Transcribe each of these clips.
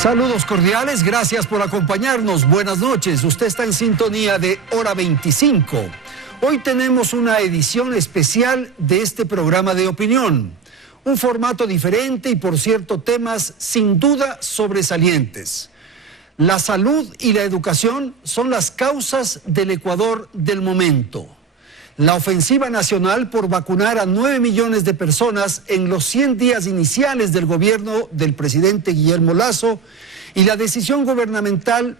Saludos cordiales, gracias por acompañarnos. Buenas noches, usted está en sintonía de Hora 25. Hoy tenemos una edición especial de este programa de opinión. Un formato diferente y, por cierto, temas sin duda sobresalientes. La salud y la educación son las causas del Ecuador del momento. La ofensiva nacional por vacunar a 9 millones de personas en los 100 días iniciales del gobierno del presidente Guillermo Lasso y la decisión gubernamental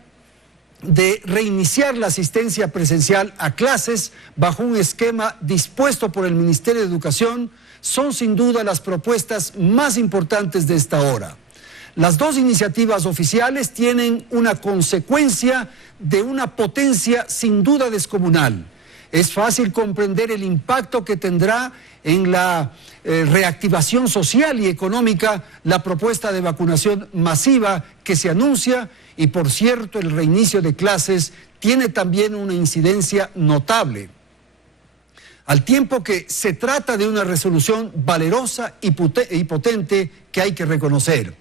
de reiniciar la asistencia presencial a clases bajo un esquema dispuesto por el Ministerio de Educación son sin duda las propuestas más importantes de esta hora. Las dos iniciativas oficiales tienen una consecuencia de una potencia sin duda descomunal. Es fácil comprender el impacto que tendrá en la reactivación social y económica la propuesta de vacunación masiva que se anuncia y, por cierto, el reinicio de clases tiene también una incidencia notable. Al tiempo que se trata de una resolución valerosa y potente que hay que reconocer.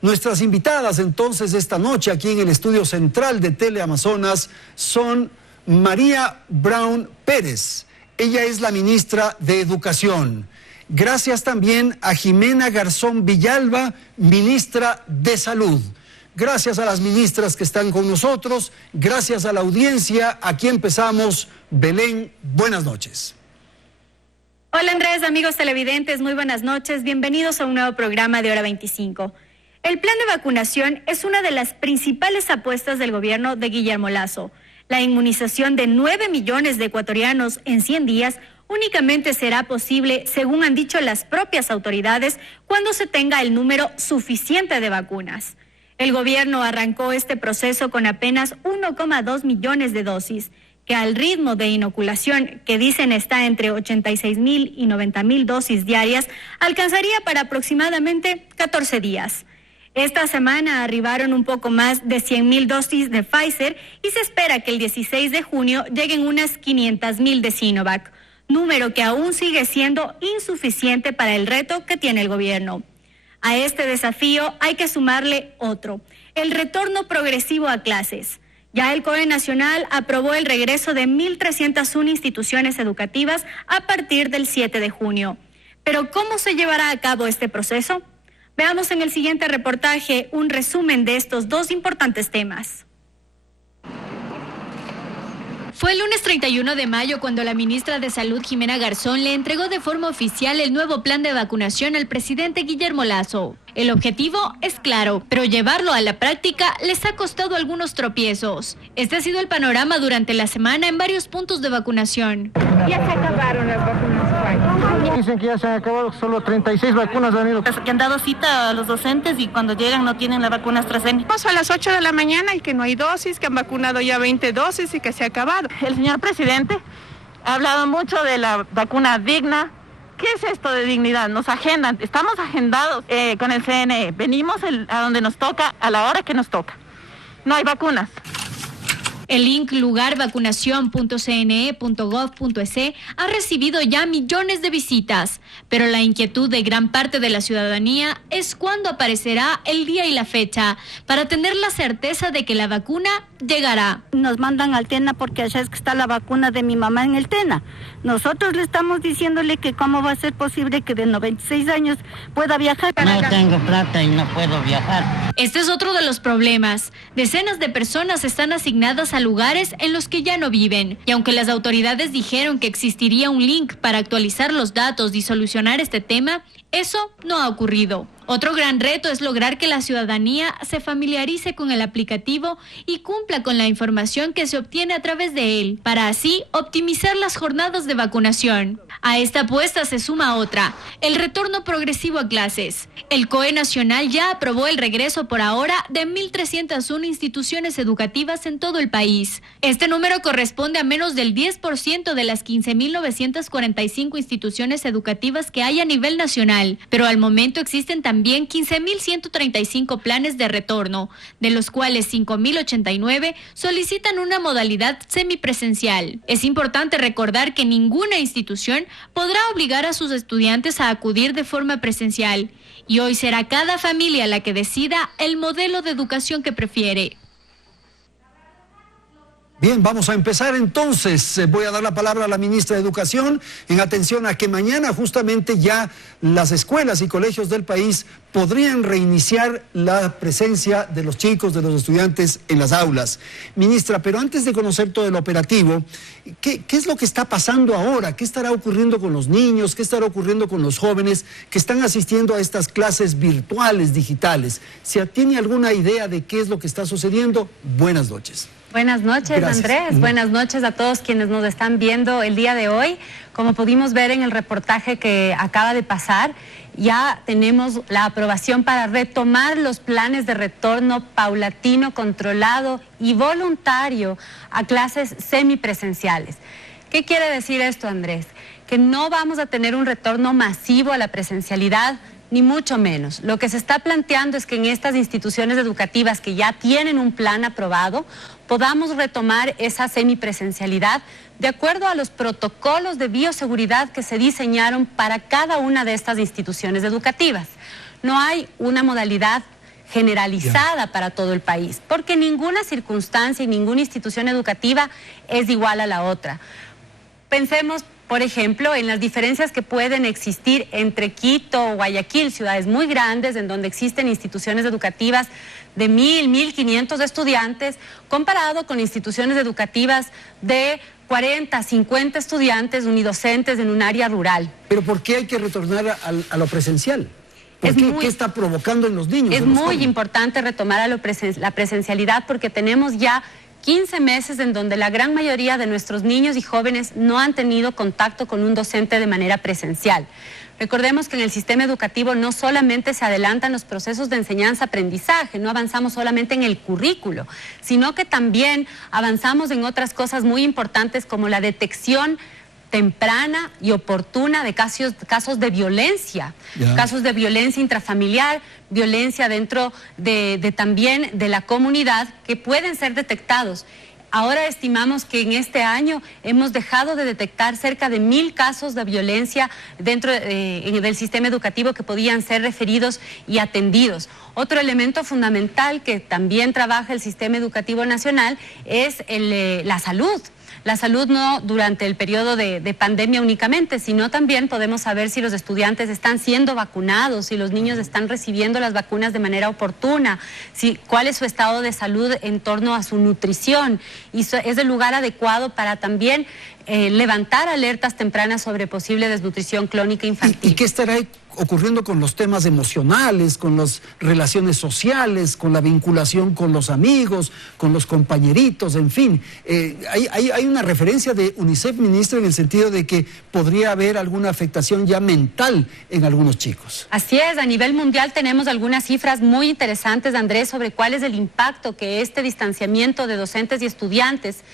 Nuestras invitadas entonces esta noche aquí en el estudio central de Teleamazonas son María Brown Pérez. Ella es la ministra de Educación. Gracias también a Jimena Garzón Villalba, ministra de Salud. Gracias a las ministras que están con nosotros. Gracias a la audiencia. Aquí empezamos. Belén, buenas noches. Hola Andrés, amigos televidentes, muy buenas noches. Bienvenidos a un nuevo programa de Hora 25. El plan de vacunación es una de las principales apuestas del gobierno de Guillermo Lasso. La inmunización de 9 millones de ecuatorianos en 100 días únicamente será posible, según han dicho las propias autoridades, cuando se tenga el número suficiente de vacunas. El gobierno arrancó este proceso con apenas 1,2 millones de dosis, que al ritmo de inoculación, que dicen está entre 86.000 y 90.000 dosis diarias, alcanzaría para aproximadamente 14 días. Esta semana arribaron un poco más de 100.000 dosis de Pfizer y se espera que el 16 de junio lleguen unas 500.000 de Sinovac, número que aún sigue siendo insuficiente para el reto que tiene el gobierno. A este desafío hay que sumarle otro, el retorno progresivo a clases. Ya el COE Nacional aprobó el regreso de 1.301 instituciones educativas a partir del 7 de junio. Pero ¿cómo se llevará a cabo este proceso? Veamos en el siguiente reportaje un resumen de estos dos importantes temas. Fue el lunes 31 de mayo cuando la ministra de Salud, Jimena Garzón, le entregó de forma oficial el nuevo plan de vacunación al presidente Guillermo Lasso. El objetivo es claro, pero llevarlo a la práctica les ha costado algunos tropiezos. Este ha sido el panorama durante la semana en varios puntos de vacunación. Ya se acabaron las vacunas. Dicen que ya se han acabado, solo 36 vacunas han ido. Que han dado cita a los docentes y cuando llegan no tienen la vacuna AstraZeneca. Pasó a las 8 de la mañana y que no hay dosis, que han vacunado ya 20 dosis y que se ha acabado. El señor presidente ha hablado mucho de la vacuna digna. ¿Qué es esto de dignidad? Nos agendan, estamos agendados con el CNE. Venimos a donde nos toca, a la hora que nos toca. No hay vacunas. El link lugarvacunacion.cne.gov.es ha recibido ya millones de visitas, pero la inquietud de gran parte de la ciudadanía es cuándo aparecerá el día y la fecha para tener la certeza de que la vacuna llegará. Nos mandan al TENA porque allá es que está la vacuna de mi mamá en el TENA. Nosotros le estamos diciéndole que cómo va a ser posible que de 96 años pueda viajar. No tengo plata y no puedo viajar. Este es otro de los problemas. Decenas de personas están asignadas a lugares en los que ya no viven. Y aunque las autoridades dijeron que existiría un link para actualizar los datos y solucionar este tema, eso no ha ocurrido. Otro gran reto es lograr que la ciudadanía se familiarice con el aplicativo y cumpla con la información que se obtiene a través de él, para así optimizar las jornadas de vacunación. A esta apuesta se suma otra, el retorno progresivo a clases. El COE Nacional ya aprobó el regreso por ahora de 1.301 instituciones educativas en todo el país. Este número corresponde a menos del 10% de las 15.945 instituciones educativas que hay a nivel nacional. presencial, pero al momento existen también 15.135 planes de retorno, de los cuales 5.089 solicitan una modalidad semipresencial. Es importante recordar que ninguna institución podrá obligar a sus estudiantes a acudir de forma presencial, y hoy será cada familia la que decida el modelo de educación que prefiere. Bien, vamos a empezar entonces. Voy a dar la palabra a la ministra de Educación en atención a que mañana justamente ya las escuelas y colegios del país podrían reiniciar la presencia de los chicos, de los estudiantes en las aulas. Ministra, pero antes de conocer todo el operativo, ¿qué es lo que está pasando ahora? ¿Qué estará ocurriendo con los niños? ¿Qué estará ocurriendo con los jóvenes que están asistiendo a estas clases virtuales, digitales? Si tiene alguna idea de qué es lo que está sucediendo, buenas noches. Buenas noches, gracias, Andrés. Buenas noches a todos quienes nos están viendo el día de hoy. Como pudimos ver en el reportaje que acaba de pasar, ya tenemos la aprobación para retomar los planes de retorno paulatino, controlado y voluntario a clases semipresenciales. ¿Qué quiere decir esto, Andrés? Que no vamos a tener un retorno masivo a la presencialidad, ni mucho menos. Lo que se está planteando es que en estas instituciones educativas que ya tienen un plan aprobado, podamos retomar esa semipresencialidad de acuerdo a los protocolos de bioseguridad que se diseñaron para cada una de estas instituciones educativas. No hay una modalidad generalizada para todo el país, porque ninguna circunstancia y ninguna institución educativa es igual a la otra. Pensemos, por ejemplo, en las diferencias que pueden existir entre Quito o Guayaquil, ciudades muy grandes en donde existen instituciones educativas de 1.000, 1.500 estudiantes, comparado con instituciones educativas de 40, 50 estudiantes unidocentes en un área rural. ¿Pero por qué hay que retornar a lo presencial? ¿Qué está provocando en los niños? Es muy importante retomar a la presencialidad porque tenemos ya 15 meses en donde la gran mayoría de nuestros niños y jóvenes no han tenido contacto con un docente de manera presencial. Recordemos que en el sistema educativo no solamente se adelantan los procesos de enseñanza-aprendizaje, no avanzamos solamente en el currículo, sino que también avanzamos en otras cosas muy importantes como la detección temprana y oportuna de casos de violencia, casos de violencia intrafamiliar, violencia dentro también de la comunidad que pueden ser detectados. Ahora estimamos que en este año hemos dejado de detectar cerca de 1.000 casos de violencia dentro del sistema educativo que podían ser referidos y atendidos. Otro elemento fundamental que también trabaja el sistema educativo nacional es la salud. La salud no durante el periodo de pandemia únicamente, sino también podemos saber si los estudiantes están siendo vacunados, si los niños están recibiendo las vacunas de manera oportuna, cuál es su estado de salud en torno a su nutrición. Y es el lugar adecuado para también levantar alertas tempranas sobre posible desnutrición crónica infantil. ¿Y qué estará ocurriendo con los temas emocionales, con las relaciones sociales, con la vinculación con los amigos, con los compañeritos, en fin? Hay una referencia de UNICEF, ministro, en el sentido de que podría haber alguna afectación ya mental en algunos chicos. Así es, a nivel mundial tenemos algunas cifras muy interesantes, Andrés, sobre cuál es el impacto que este distanciamiento de docentes y estudiantes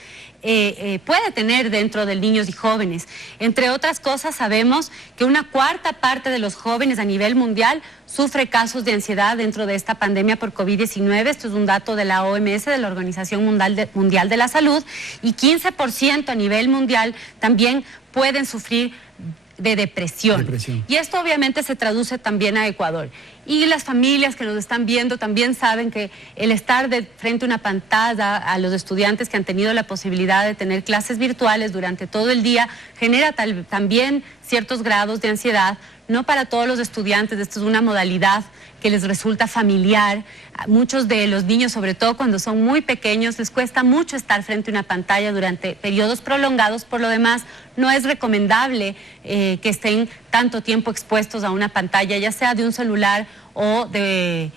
puede tener dentro de niños y jóvenes. Entre otras cosas, sabemos que una cuarta parte de los jóvenes a nivel mundial sufre casos de ansiedad dentro de esta pandemia por COVID-19. Esto es un dato de la OMS, de la Organización Mundial de la Salud, y 15% a nivel mundial también pueden sufrir de depresión. Y esto obviamente se traduce también a Ecuador. Y las familias que nos están viendo también saben que el estar frente a una pantalla a los estudiantes que han tenido la posibilidad de tener clases virtuales durante todo el día genera también ciertos grados de ansiedad. No para todos los estudiantes, esto es una modalidad que les resulta familiar. A muchos de los niños, sobre todo cuando son muy pequeños, les cuesta mucho estar frente a una pantalla durante periodos prolongados. Por lo demás, no es recomendable que estén tanto tiempo expuestos a una pantalla, ya sea de un celular o de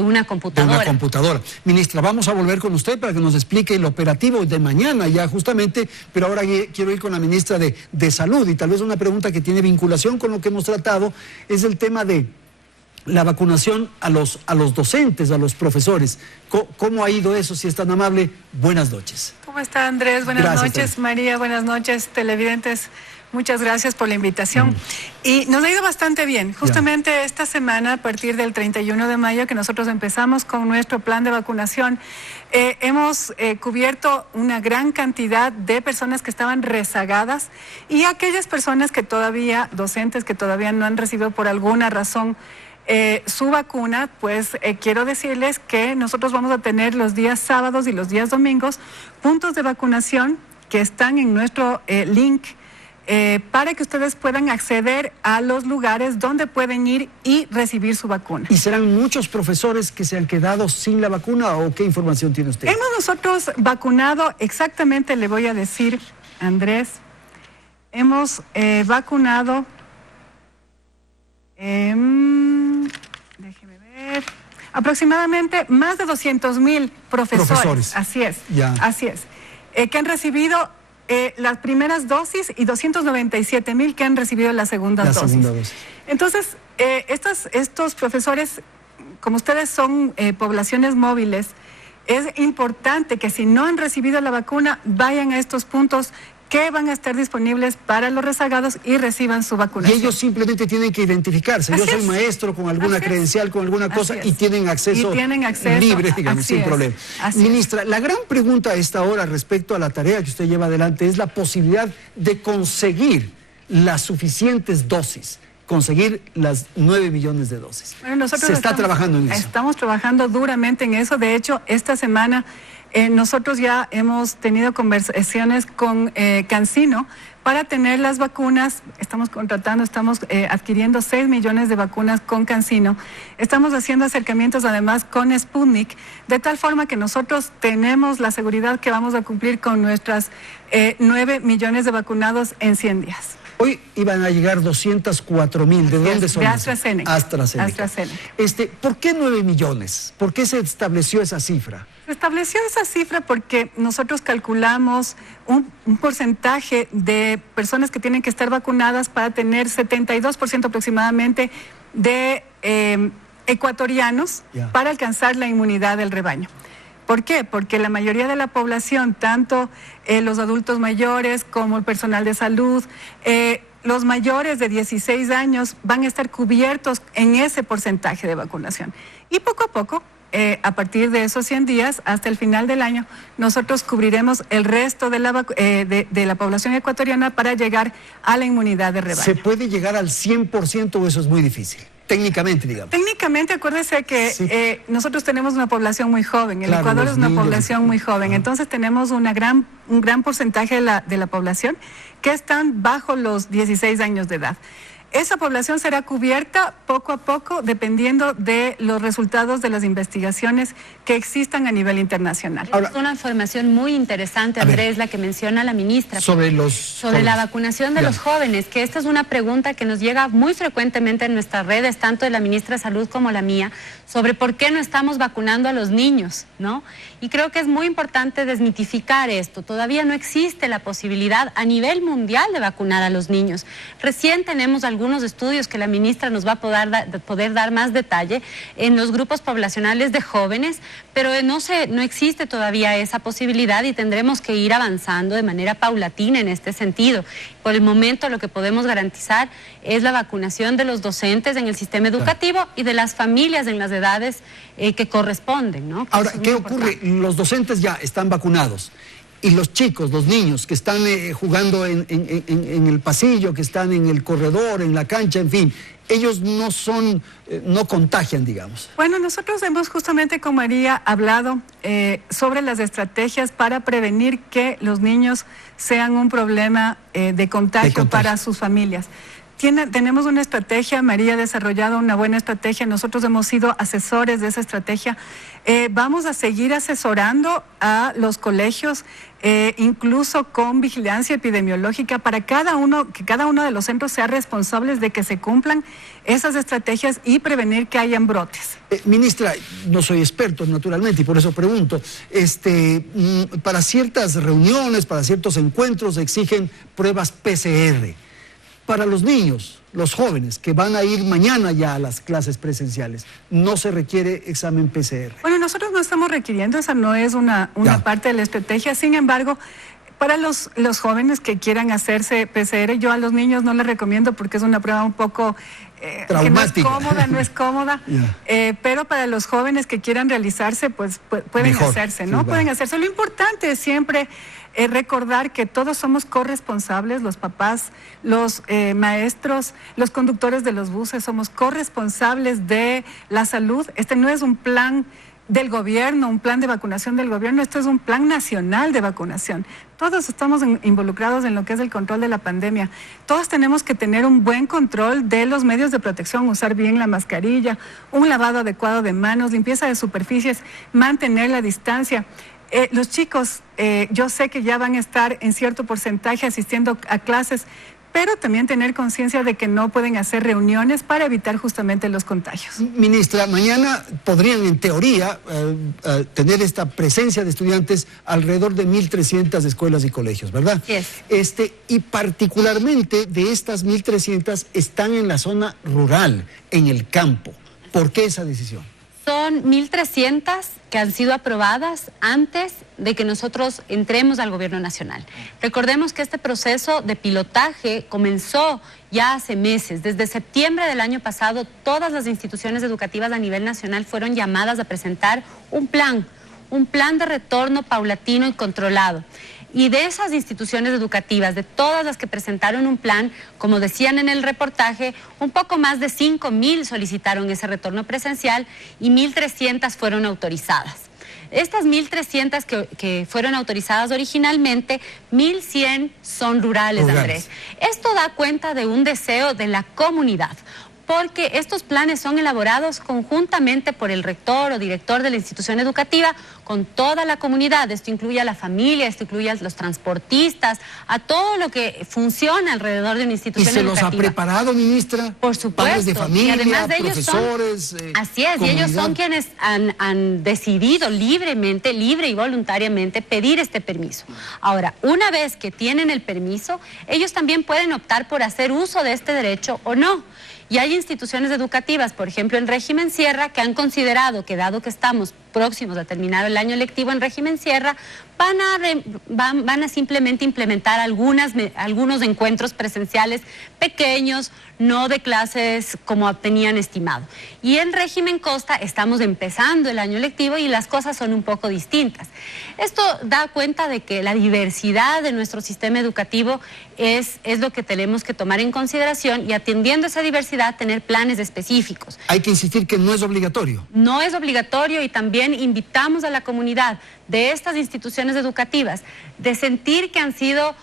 una computadora. De una computadora. Ministra, vamos a volver con usted para que nos explique el operativo de mañana ya justamente, pero ahora quiero ir con la ministra de Salud, y tal vez una pregunta que tiene vinculación con lo que hemos tratado es el tema de la vacunación a los docentes, a los profesores. ¿Cómo ha ido eso, si es tan amable? Buenas noches. ¿Cómo está, Andrés? Buenas noches, María. Buenas noches, televidentes. Muchas gracias por la invitación. Y nos ha ido bastante bien. Justamente esta semana, a partir del 31 de mayo, que nosotros empezamos con nuestro plan de vacunación, hemos cubierto una gran cantidad de personas que estaban rezagadas y aquellas personas que todavía, docentes que todavía no han recibido por alguna razón su vacuna, pues quiero decirles que nosotros vamos a tener los días sábados y los días domingos puntos de vacunación que están en nuestro link para que ustedes puedan acceder a los lugares donde pueden ir y recibir su vacuna. ¿Y serán muchos profesores que se han quedado sin la vacuna o qué información tiene usted? Hemos nosotros vacunado, exactamente le voy a decir, Andrés, hemos vacunado, déjeme ver, aproximadamente más de 200,000 profesores. Así es, así es, que han recibido las primeras dosis y 297,000 que han recibido la segunda dosis. Entonces, estos profesores, como ustedes son poblaciones móviles, es importante que si no han recibido la vacuna, vayan a estos puntos que van a estar disponibles para los rezagados y reciban su vacunación. Y ellos simplemente tienen que identificarse. Yo soy maestro con alguna credencial, con alguna cosa, y tienen acceso libre, digamos, sin problema. Ministra, la gran pregunta a esta hora respecto a la tarea que usted lleva adelante es la posibilidad de conseguir las suficientes dosis, conseguir las 9 millones de dosis. Bueno, nosotros se está trabajando en eso. Estamos trabajando duramente en eso. De hecho, esta semana nosotros ya hemos tenido conversaciones con CanSino para tener las vacunas. Estamos adquiriendo 6 millones de vacunas con CanSino. Estamos haciendo acercamientos además con Sputnik, de tal forma que nosotros tenemos la seguridad que vamos a cumplir con nuestras 9 millones de vacunados en 100 días. Hoy iban a llegar 204,000. ¿De dónde son? De AstraZeneca. AstraZeneca. ¿Por qué 9 millones? ¿Por qué se estableció esa cifra? Se estableció esa cifra porque nosotros calculamos un porcentaje de personas que tienen que estar vacunadas para tener 72% aproximadamente de ecuatorianos para alcanzar la inmunidad del rebaño. ¿Por qué? Porque la mayoría de la población, tanto los adultos mayores como el personal de salud, los mayores de 16 años van a estar cubiertos en ese porcentaje de vacunación. Y poco a poco, a partir de esos 100 días, hasta el final del año, nosotros cubriremos el resto de la población ecuatoriana para llegar a la inmunidad de rebaño. ¿Se puede llegar al 100% o eso es muy difícil? Técnicamente, digamos. Técnicamente, acuérdese que nosotros tenemos una población muy joven. El Ecuador es una población muy joven. Entonces tenemos un gran porcentaje de la población que están bajo los 16 años de edad. Esa población será cubierta poco a poco dependiendo de los resultados de las investigaciones que existan a nivel internacional. Ahora, es una información muy interesante, Andrés, la que menciona la ministra. Sobre la vacunación de los jóvenes, que esta es una pregunta que nos llega muy frecuentemente en nuestras redes, tanto de la ministra de Salud como la mía, sobre por qué no estamos vacunando a los niños, ¿no? Y creo que es muy importante desmitificar esto. Todavía no existe la posibilidad a nivel mundial de vacunar a los niños. Recién tenemos algunos estudios que la ministra nos va a poder dar más detalle en los grupos poblacionales de jóvenes, pero no existe todavía esa posibilidad y tendremos que ir avanzando de manera paulatina en este sentido. Por el momento lo que podemos garantizar es la vacunación de los docentes en el sistema educativo y de las familias en las edades que corresponden, ¿no? Ahora, ¿qué ocurre? Los docentes ya están vacunados. Y los chicos, los niños que están jugando en el pasillo, que están en el corredor, en la cancha, en fin, ellos no contagian, digamos. Bueno, nosotros hemos justamente con María hablado sobre las estrategias para prevenir que los niños sean un problema de contagio para sus familias. Tenemos una estrategia, María ha desarrollado una buena estrategia, nosotros hemos sido asesores de esa estrategia. Vamos a seguir asesorando a los colegios, incluso con vigilancia epidemiológica para que cada uno de los centros sea responsable de que se cumplan esas estrategias y prevenir que hayan brotes. Ministra, no soy experto naturalmente y por eso pregunto, para ciertas reuniones, para ciertos encuentros exigen pruebas PCR. Para los niños, los jóvenes que van a ir mañana ya a las clases presenciales, no se requiere examen PCR. Bueno, nosotros no estamos requiriendo, esa no es una parte de la estrategia. Sin embargo, Para los jóvenes que quieran hacerse PCR, yo a los niños no les recomiendo porque es una prueba un poco traumática. Que no es cómoda, pero para los jóvenes que quieran realizarse, pues pueden hacerse, ¿no? Pueden hacerse. Lo importante es siempre recordar que todos somos corresponsables, los papás, los maestros, los conductores de los buses, somos corresponsables de la salud. Este no es un plan del gobierno, un plan de vacunación del gobierno, esto es un plan nacional de vacunación. Todos estamos involucrados en lo que es el control de la pandemia. Todos tenemos que tener un buen control de los medios de protección, usar bien la mascarilla, un lavado adecuado de manos, limpieza de superficies, mantener la distancia. Los chicos, yo sé que ya van a estar en cierto porcentaje asistiendo a clases, pero también tener conciencia de que no pueden hacer reuniones para evitar justamente los contagios. Ministra, mañana podrían en teoría tener esta presencia de estudiantes alrededor de 1.300 escuelas y colegios, ¿verdad? Yes. Y particularmente de estas 1.300 están en la zona rural, en el campo. ¿Por qué esa decisión? Son 1.300 que han sido aprobadas antes de que nosotros entremos al gobierno nacional. Recordemos que este proceso de pilotaje comenzó ya hace meses. Desde septiembre del año pasado, todas las instituciones educativas a nivel nacional fueron llamadas a presentar un plan de retorno paulatino y controlado. Y de esas instituciones educativas, de todas las que presentaron un plan, como decían en el reportaje, un poco más de 5.000 solicitaron ese retorno presencial y 1.300 fueron autorizadas. Estas 1.300 que fueron autorizadas originalmente, 1.100 son rurales, Andrés. Esto da cuenta de un deseo de la comunidad, porque estos planes son elaborados conjuntamente por el rector o director de la institución educativa con toda la comunidad. Esto incluye a la familia, esto incluye a los transportistas, a todo lo que funciona alrededor de una institución educativa. ¿Y se los ha preparado, ministra? Por supuesto. Padres de familia, y además de profesores, así es, comunidad. Y ellos son quienes han decidido libremente, libre y voluntariamente, pedir este permiso. Ahora, una vez que tienen el permiso, ellos también pueden optar por hacer uso de este derecho o no. Y hay instituciones educativas, por ejemplo en régimen Sierra, que han considerado que dado que estamos próximos a terminar el año lectivo en régimen Sierra, van a simplemente implementar algunos encuentros presenciales pequeños, no de clases como tenían estimado. Y en régimen Costa estamos empezando el año lectivo y las cosas son un poco distintas. Esto da cuenta de que la diversidad de nuestro sistema educativo es lo que tenemos que tomar en consideración y atendiendo esa diversidad tener planes específicos. Hay que insistir que no es obligatorio. No es obligatorio y también invitamos a la comunidad de estas instituciones educativas de sentir que han sido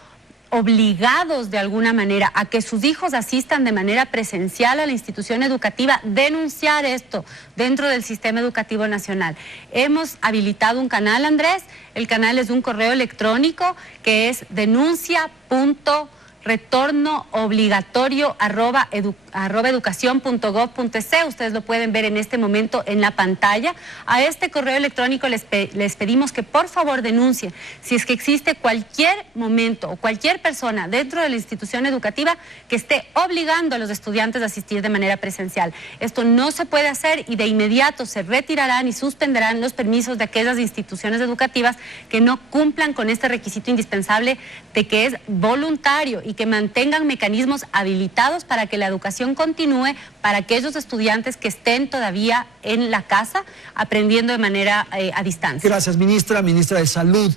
obligados de alguna manera a que sus hijos asistan de manera presencial a la institución educativa, denunciar esto dentro del sistema educativo nacional. Hemos habilitado un canal, Andrés, el canal es un correo electrónico que es denuncia.retornoobligatorio@educacion.gov.es. Ustedes lo pueden ver en este momento en la pantalla. A este correo electrónico les pedimos que por favor denuncien si es que existe cualquier momento o cualquier persona dentro de la institución educativa que esté obligando a los estudiantes a asistir de manera presencial. Esto no se puede hacer y de inmediato se retirarán y suspenderán los permisos de aquellas instituciones educativas que no cumplan con este requisito indispensable de que es voluntario y que mantengan mecanismos habilitados para que la educación continúe para aquellos estudiantes que estén todavía en la casa aprendiendo de manera a distancia. Gracias, ministra de Salud.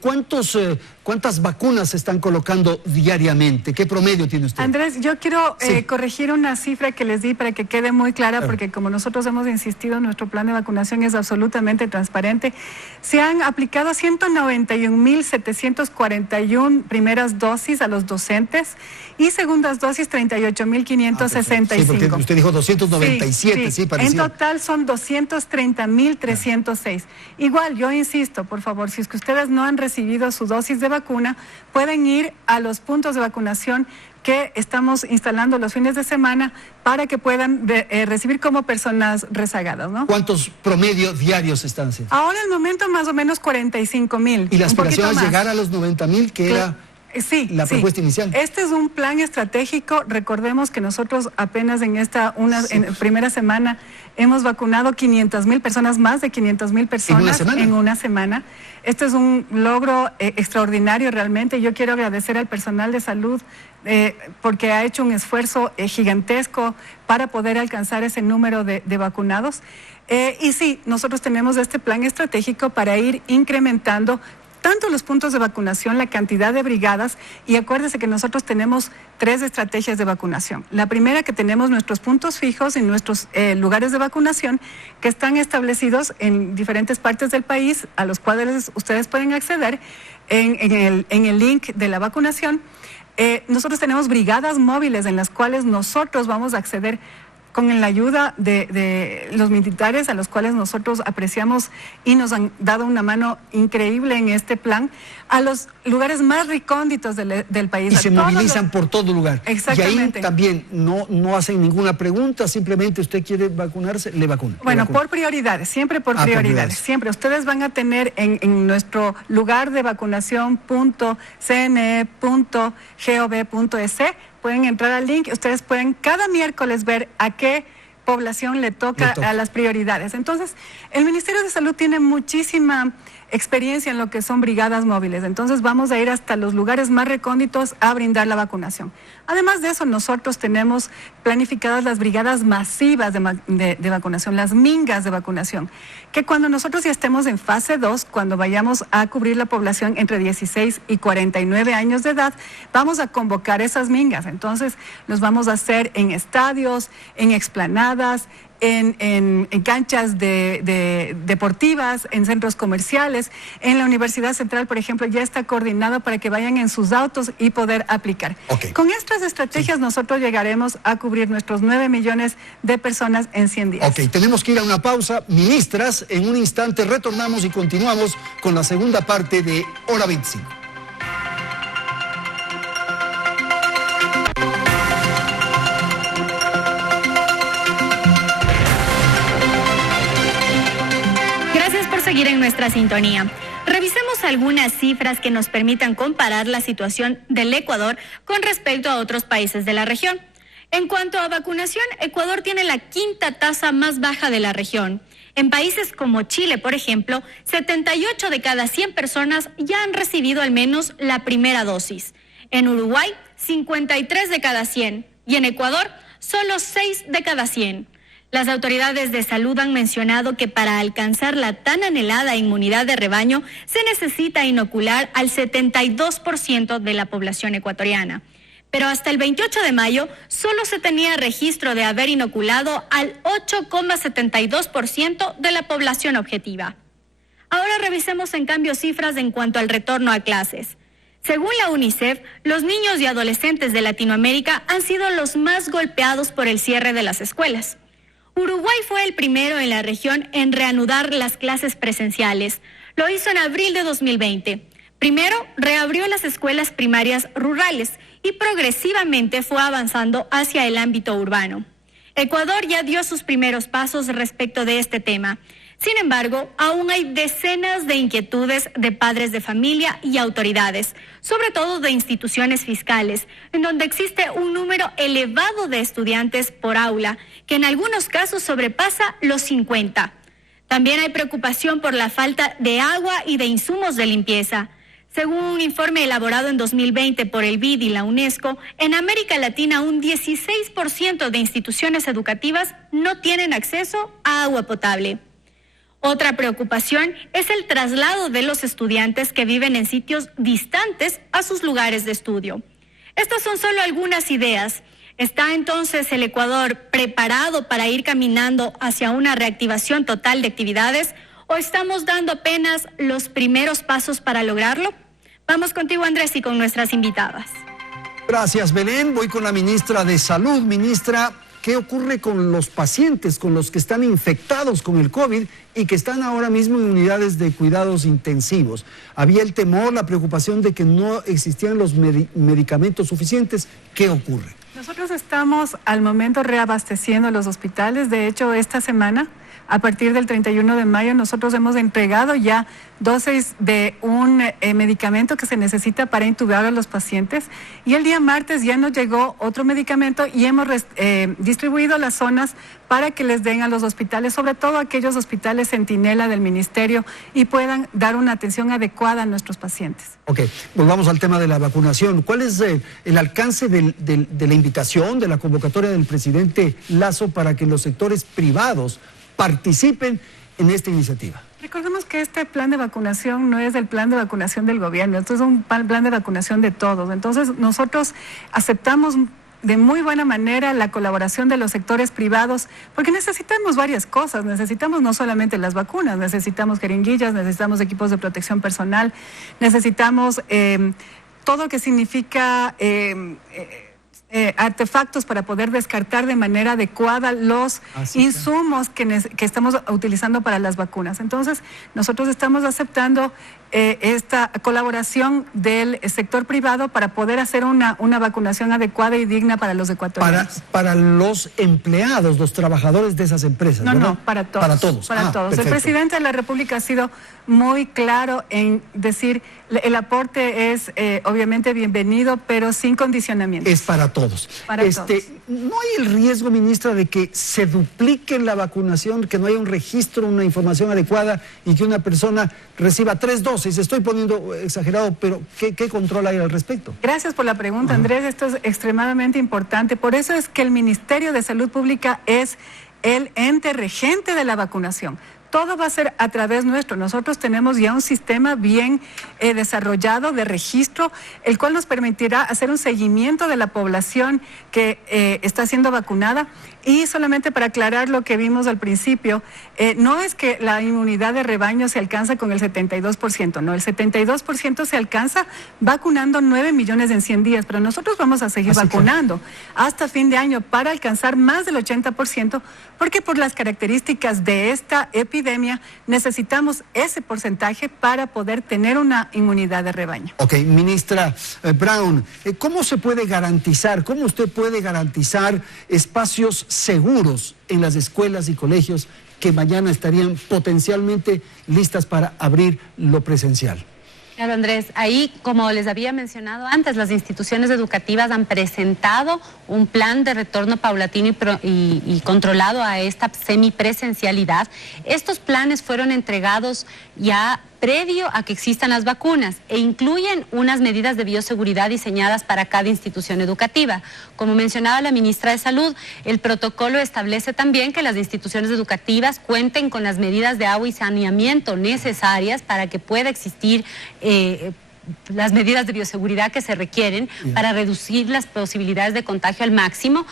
¿Cuántas vacunas se están colocando diariamente? ¿Qué promedio tiene usted? Andrés, yo quiero corregir una cifra que les di para que quede muy clara, porque como nosotros hemos insistido, nuestro plan de vacunación es absolutamente transparente. Se han aplicado 191.741 primeras dosis a los docentes y segundas dosis 38.565. Sí, porque usted dijo 297, sí, parecía. En total son 230.306. Igual, yo insisto, por favor, si es que ustedes no han recibido su dosis de vacuna, pueden ir a los puntos de vacunación que estamos instalando los fines de semana para que puedan recibir como personas rezagadas, ¿no? ¿Cuántos promedios diarios están haciendo? Ahora el momento más o menos 45.000. ¿Y la aspiración es llegar a los 90.000, que era Sí, la propuesta inicial. Este es un plan estratégico. Recordemos que nosotros apenas en en primera semana hemos vacunado 500,000 personas, más de 500,000 personas en una semana. Este es un logro extraordinario realmente. Yo quiero agradecer al personal de salud porque ha hecho un esfuerzo gigantesco para poder alcanzar ese número de vacunados. Y sí, nosotros tenemos este plan estratégico para ir incrementando tanto los puntos de vacunación, la cantidad de brigadas, y acuérdese que nosotros tenemos 3 estrategias de vacunación. La primera, que tenemos nuestros puntos fijos en nuestros lugares de vacunación que están establecidos en diferentes partes del país, a los cuales ustedes pueden acceder en el link de la vacunación. Nosotros tenemos brigadas móviles en las cuales nosotros vamos a acceder con la ayuda de los militares, a los cuales nosotros apreciamos y nos han dado una mano increíble en este plan, a los lugares más recónditos del país. Y se movilizan por todo lugar. Exactamente. Y ahí también no hacen ninguna pregunta, simplemente usted quiere vacunarse, le vacuna. Bueno, por prioridades, siempre por prioridades. Siempre ustedes van a tener en nuestro lugar de vacunación .cne.gov.es, pueden entrar al link, ustedes pueden cada miércoles ver a qué población le toca a las prioridades. Entonces, el Ministerio de Salud tiene muchísima experiencia en lo que son brigadas móviles. Entonces, vamos a ir hasta los lugares más recónditos a brindar la vacunación. Además de eso, nosotros tenemos planificadas las brigadas masivas de vacunación, las mingas de vacunación, que cuando nosotros ya estemos en fase 2, cuando vayamos a cubrir la población entre 16 y 49 años de edad, vamos a convocar esas mingas. Entonces, los vamos a hacer en estadios, en explanadas, en canchas deportivas, en centros comerciales. En la Universidad Central, por ejemplo, ya está coordinado para que vayan en sus autos y poder aplicar. Con estas estrategias nosotros llegaremos a cubrir nuestros 9 millones de personas en 100 días. Tenemos que ir a una pausa. Ministras, en un instante retornamos y continuamos con la segunda parte de Hora 25. Seguir en nuestra sintonía. Revisemos algunas cifras que nos permitan comparar la situación del Ecuador con respecto a otros países de la región. En cuanto a vacunación, Ecuador tiene la 5ª tasa más baja de la región. En países como Chile, por ejemplo, 78 de cada 100 personas ya han recibido al menos la primera dosis. En Uruguay, 53 de cada 100 y en Ecuador, solo 6 de cada 100. Las autoridades de salud han mencionado que para alcanzar la tan anhelada inmunidad de rebaño se necesita inocular al 72% de la población ecuatoriana. Pero hasta el 28 de mayo solo se tenía registro de haber inoculado al 8,72% de la población objetiva. Ahora revisemos en cambio cifras en cuanto al retorno a clases. Según la UNICEF, los niños y adolescentes de Latinoamérica han sido los más golpeados por el cierre de las escuelas. Uruguay fue el primero en la región en reanudar las clases presenciales. Lo hizo en abril de 2020. Primero, reabrió las escuelas primarias rurales y progresivamente fue avanzando hacia el ámbito urbano. Ecuador ya dio sus primeros pasos respecto de este tema. Sin embargo, aún hay decenas de inquietudes de padres de familia y autoridades, sobre todo de instituciones fiscales, en donde existe un número elevado de estudiantes por aula, que en algunos casos sobrepasa los 50. También hay preocupación por la falta de agua y de insumos de limpieza. Según un informe elaborado en 2020 por el BID y la UNESCO, en América Latina un 16% de instituciones educativas no tienen acceso a agua potable. Otra preocupación es el traslado de los estudiantes que viven en sitios distantes a sus lugares de estudio. Estas son solo algunas ideas. ¿Está entonces el Ecuador preparado para ir caminando hacia una reactivación total de actividades o estamos dando apenas los primeros pasos para lograrlo? Vamos contigo, Andrés, y con nuestras invitadas. Gracias, Belén. Voy con la ministra de Salud. Ministra, ¿qué ocurre con los pacientes, con los que están infectados con el COVID y que están ahora mismo en unidades de cuidados intensivos? Había el temor, la preocupación de que no existían los medicamentos suficientes. ¿Qué ocurre? Nosotros estamos al momento reabasteciendo los hospitales. De hecho, esta semana A partir del 31 de mayo nosotros hemos entregado ya dosis de un medicamento que se necesita para intubar a los pacientes, y el día martes ya nos llegó otro medicamento y hemos distribuido las zonas para que les den a los hospitales, sobre todo aquellos hospitales centinela del ministerio, y puedan dar una atención adecuada a nuestros pacientes. Ok, volvamos al tema de la vacunación. ¿Cuál es el alcance de la invitación, de la convocatoria del presidente Lasso para que los sectores privados participen en esta iniciativa? Recordemos que este plan de vacunación no es el plan de vacunación del gobierno, esto es un plan de vacunación de todos. Entonces, nosotros aceptamos de muy buena manera la colaboración de los sectores privados, porque necesitamos varias cosas. Necesitamos no solamente las vacunas, necesitamos jeringuillas, necesitamos equipos de protección personal, necesitamos todo lo que significa artefactos para poder descartar de manera adecuada los insumos que estamos utilizando para las vacunas. Entonces, nosotros estamos aceptando esta colaboración del sector privado para poder hacer una vacunación adecuada y digna para los ecuatorianos. Para los empleados, los trabajadores de esas empresas, ¿no? No, para todos. Para todos. Para todos. Perfecto. El presidente de la República ha sido muy claro en decir, el aporte es obviamente bienvenido, pero sin condicionamientos. Es para todos. Para todos. ¿No hay el riesgo, ministra, de que se duplique la vacunación, que no haya un registro, una información adecuada y que una persona reciba 3 dosis? Estoy poniendo exagerado, pero ¿qué control hay al respecto? Gracias por la pregunta, Andrés. Esto es extremadamente importante. Por eso es que el Ministerio de Salud Pública es el ente regente de la vacunación. Todo va a ser a través nuestro. Nosotros tenemos ya un sistema bien desarrollado de registro, el cual nos permitirá hacer un seguimiento de la población que está siendo vacunada. Y solamente para aclarar lo que vimos al principio, no es que la inmunidad de rebaño se alcanza con el 72%, no, el 72% se alcanza vacunando 9 millones en 100 días, pero nosotros vamos a seguir vacunando hasta fin de año para alcanzar más del 80%, porque por las características de esta epidemia necesitamos ese porcentaje para poder tener una inmunidad de rebaño. Ok, ministra Brown, ¿cómo se puede garantizar, cómo usted puede garantizar espacios seguros en las escuelas y colegios que mañana estarían potencialmente listas para abrir lo presencial? Claro, Andrés, ahí, como les había mencionado antes, las instituciones educativas han presentado un plan de retorno paulatino y controlado a esta semipresencialidad. Estos planes fueron entregados ya previo a que existan las vacunas e incluyen unas medidas de bioseguridad diseñadas para cada institución educativa. Como mencionaba la ministra de Salud, el protocolo establece también que las instituciones educativas cuenten con las medidas de agua y saneamiento necesarias para que pueda existir las medidas de bioseguridad que se requieren para reducir las posibilidades de contagio al máximo.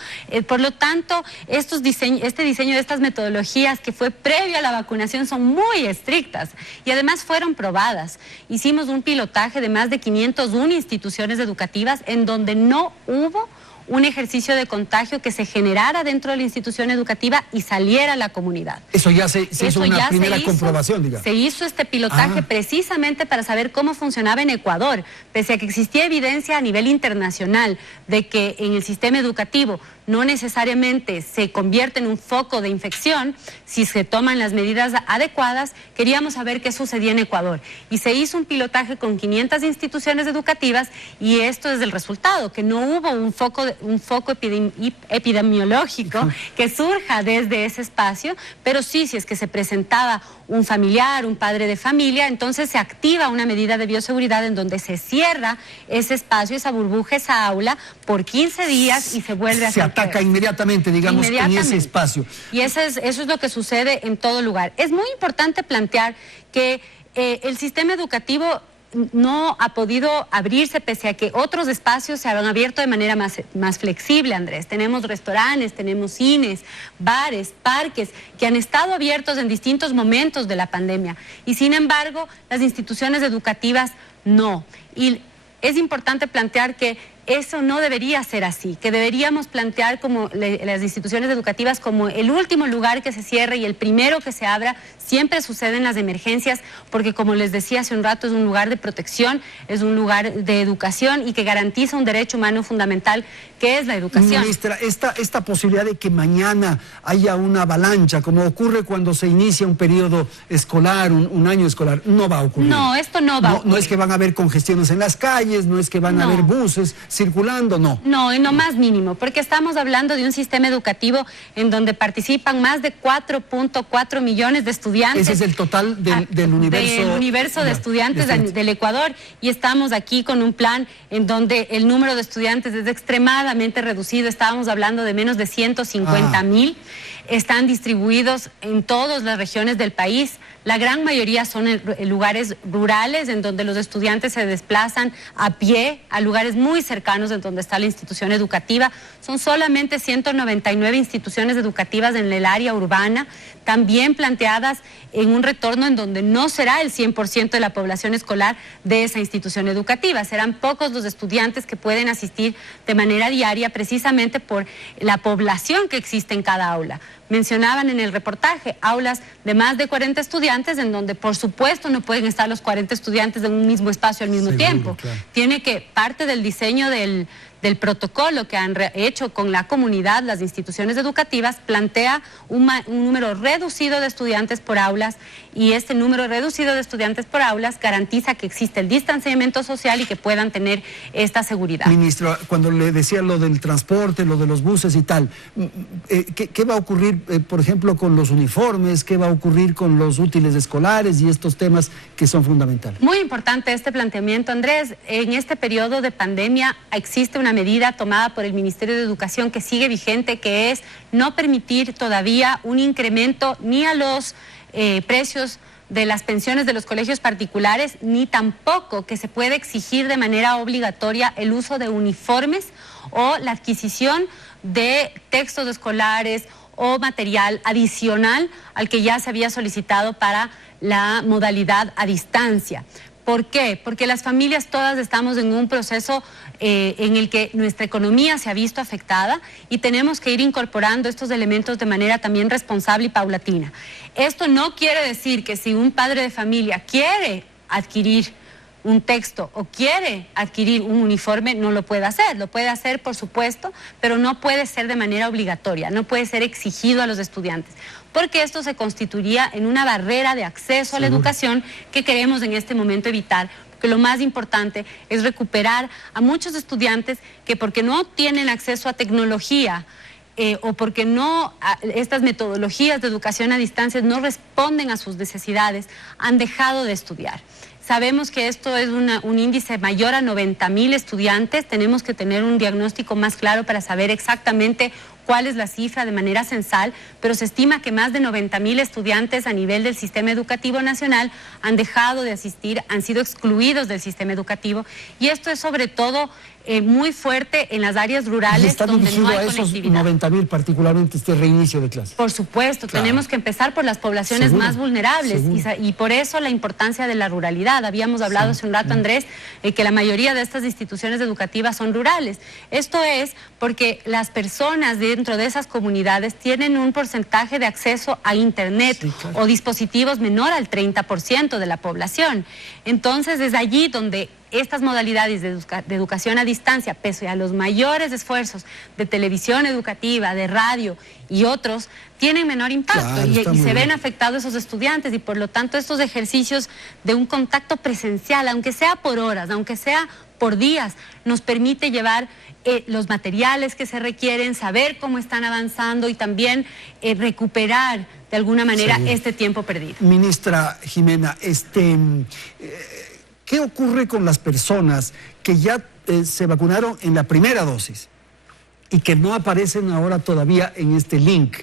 Por lo tanto, este diseño de estas metodologías que fue previo a la vacunación son muy estrictas y además fueron probadas. Hicimos un pilotaje de más de 501 instituciones educativas en donde no hubo un ejercicio de contagio que se generara dentro de la institución educativa y saliera a la comunidad. Eso ya se hizo una primera comprobación, digamos. Se hizo este pilotaje precisamente para saber cómo funcionaba en Ecuador, pese a que existía evidencia a nivel internacional de que en el sistema educativo no necesariamente se convierte en un foco de infección si se toman las medidas adecuadas. Queríamos saber qué sucedía en Ecuador y se hizo un pilotaje con 500 instituciones educativas y esto es el resultado, que no hubo un foco epidemiológico que surja desde ese espacio, pero sí, si es que se presentaba un familiar, un padre de familia, entonces se activa una medida de bioseguridad en donde se cierra ese espacio, esa burbuja, esa aula por 15 días y se vuelve a hacer. Se ataca inmediatamente, digamos, en ese espacio. Y eso es lo que sucede en todo lugar. Es muy importante plantear que el sistema educativo no ha podido abrirse pese a que otros espacios se han abierto de manera más flexible, Andrés. Tenemos restaurantes, tenemos cines, bares, parques que han estado abiertos en distintos momentos de la pandemia y sin embargo las instituciones educativas no. Y es importante plantear que eso no debería ser así, que deberíamos plantear como las instituciones educativas como el último lugar que se cierre y el primero que se abra. Siempre suceden las emergencias porque, como les decía hace un rato, es un lugar de protección, es un lugar de educación y que garantiza un derecho humano fundamental que es la educación. Ministra, esta posibilidad de que mañana haya una avalancha, como ocurre cuando se inicia un periodo escolar, un año escolar, no va a ocurrir. No, esto no va a ocurrir. No es que van a haber congestiones en las calles, no es que van a haber buses circulando, no. No, en lo más mínimo, porque estamos hablando de un sistema educativo en donde participan más de 4.4 millones de estudiantes. Ese es el total del universo de estudiantes del Ecuador, y estamos aquí con un plan en donde el número de estudiantes es extremadamente reducido. Estábamos hablando de menos de 150,000. Están distribuidos en todas las regiones del país. La gran mayoría son en lugares rurales, en donde los estudiantes se desplazan a pie a lugares muy cercanos en donde está la institución educativa. Son solamente 199 instituciones educativas en el área urbana, también planteadas en un retorno en donde no será el 100% de la población escolar de esa institución educativa. Serán pocos los estudiantes que pueden asistir de manera diaria, precisamente por la población que existe en cada aula. Mencionaban en el reportaje aulas de más de 40 estudiantes, en donde por supuesto no pueden estar los 40 estudiantes en un mismo espacio al mismo tiempo. Claro. Tiene que, parte del diseño del protocolo que han hecho con la comunidad, las instituciones educativas, plantea un número reducido de estudiantes por aulas, y este número reducido de estudiantes por aulas garantiza que existe el distanciamiento social y que puedan tener esta seguridad. Ministro, cuando le decía lo del transporte, lo de los buses y tal, ¿qué va a ocurrir, por ejemplo, con los uniformes? ¿Qué va a ocurrir con los útiles escolares y estos temas que son fundamentales? Muy importante este planteamiento, Andrés. En este periodo de pandemia existe una medida tomada por el Ministerio de Educación que sigue vigente, que es no permitir todavía un incremento ni a los precios de las pensiones de los colegios particulares, ni tampoco que se pueda exigir de manera obligatoria el uso de uniformes o la adquisición de textos escolares o material adicional al que ya se había solicitado para la modalidad a distancia. ¿Por qué? Porque las familias todas estamos en un proceso en el que nuestra economía se ha visto afectada y tenemos que ir incorporando estos elementos de manera también responsable y paulatina. Esto no quiere decir que si un padre de familia quiere adquirir un texto o quiere adquirir un uniforme, no lo puede hacer. Lo puede hacer, por supuesto, pero no puede ser de manera obligatoria, no puede ser exigido a los estudiantes, porque esto se constituiría en una barrera de acceso a la educación que queremos en este momento evitar, porque lo más importante es recuperar a muchos estudiantes que, porque no tienen acceso a tecnología o porque estas metodologías de educación a distancia no responden a sus necesidades, han dejado de estudiar. Sabemos que esto es un índice mayor a 90,000 estudiantes. Tenemos que tener un diagnóstico más claro para saber exactamente cuál es la cifra de manera censal, pero se estima que más de 90,000 estudiantes a nivel del sistema educativo nacional han dejado de asistir, han sido excluidos del sistema educativo, y esto es sobre todo muy fuerte en las áreas rurales donde no hay conectividad. ¿Está dirigido a esos 90,000 particularmente este reinicio de clases? Por supuesto, claro. Tenemos que empezar por las poblaciones más vulnerables y por eso la importancia de la ruralidad. Habíamos hablado hace un rato, Andrés, que la mayoría de estas instituciones educativas son rurales. Esto es porque las personas dentro de esas comunidades tienen un porcentaje de acceso a Internet o dispositivos menor al 30% de la población. Entonces, es allí donde estas modalidades de educación a distancia, pese a los mayores esfuerzos de televisión educativa, de radio y otros, tienen menor impacto y se ven afectados esos estudiantes, y por lo tanto estos ejercicios de un contacto presencial, aunque sea por horas, aunque sea por días, nos permite llevar los materiales que se requieren, saber cómo están avanzando y también recuperar de alguna manera este tiempo perdido. Ministra Jimena, ¿qué ocurre con las personas que ya se vacunaron en la primera dosis y que no aparecen ahora todavía en este link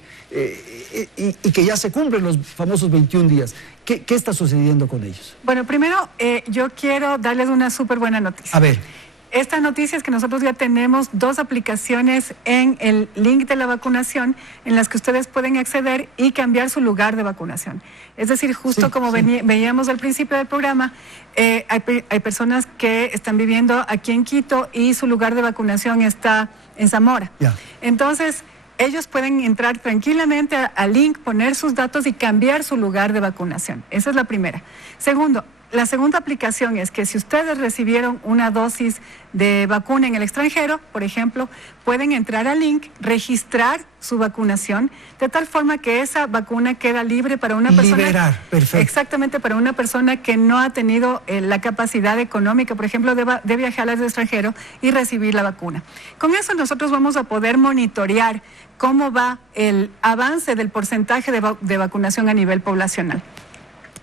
y que ya se cumplen los famosos 21 días? ¿Qué está sucediendo con ellos? Bueno, primero yo quiero darles una súper buena noticia. A ver. Esta noticia es que nosotros ya tenemos 2 aplicaciones en el link de la vacunación en las que ustedes pueden acceder y cambiar su lugar de vacunación. Es decir, justo como veíamos al principio del programa, hay personas que están viviendo aquí en Quito y su lugar de vacunación está en Zamora. Entonces, ellos pueden entrar tranquilamente al link, poner sus datos y cambiar su lugar de vacunación. Esa es la primera. Segundo, la segunda aplicación es que si ustedes recibieron una dosis de vacuna en el extranjero, por ejemplo, pueden entrar al link, registrar su vacunación, de tal forma que esa vacuna queda libre para una persona. Liberar, perfecto. Exactamente, para una persona que no ha tenido la capacidad económica, por ejemplo, de viajar al extranjero y recibir la vacuna. Con eso nosotros vamos a poder monitorear cómo va el avance del porcentaje de vacunación a nivel poblacional.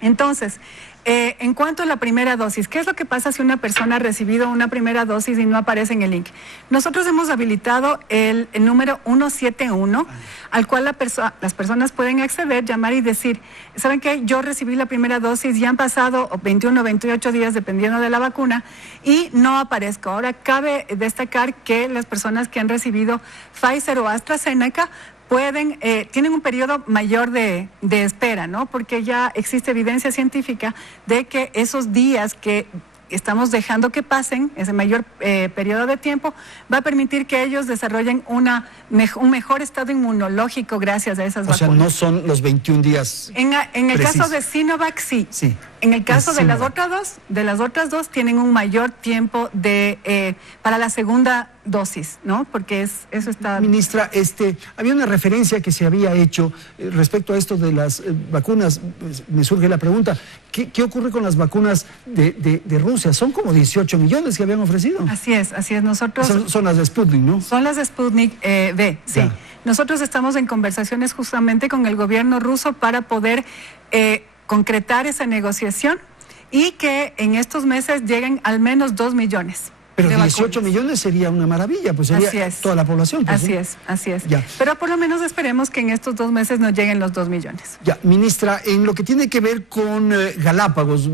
Entonces, en cuanto a la primera dosis, ¿qué es lo que pasa si una persona ha recibido una primera dosis y no aparece en el link? Nosotros hemos habilitado el número 171, al cual las personas pueden acceder, llamar y decir, ¿saben qué? Yo recibí la primera dosis, ya han pasado 21 o 28 días dependiendo de la vacuna y no aparezco. Ahora, cabe destacar que las personas que han recibido Pfizer o AstraZeneca tienen un periodo mayor de espera, ¿no? Porque ya existe evidencia científica de que esos días que estamos dejando que pasen, ese mayor periodo de tiempo, va a permitir que ellos desarrollen un mejor estado inmunológico gracias a esas vacunas. O sea, no son los 21 días En el caso de Sinovac, sí. En el caso de las otras dos, tienen un mayor tiempo para la segunda dosis, ¿no? Porque eso está... Ministra, había una referencia que se había hecho respecto a esto de las vacunas. Me surge la pregunta, ¿qué ocurre con las vacunas de Rusia? Son como 18 millones que habían ofrecido. Así es. Nosotros... Son las de Sputnik, ¿no? Son las de Sputnik V, sí. Ya. Nosotros estamos en conversaciones justamente con el gobierno ruso para poder concretar esa negociación y que en estos meses lleguen al menos 2 millones. Pero 18 millones sería una maravilla, pues sería toda la población. Pues, así es. Ya. Pero por lo menos esperemos que en estos 2 meses nos lleguen los 2 millones. Ya, ministra, en lo que tiene que ver con Galápagos,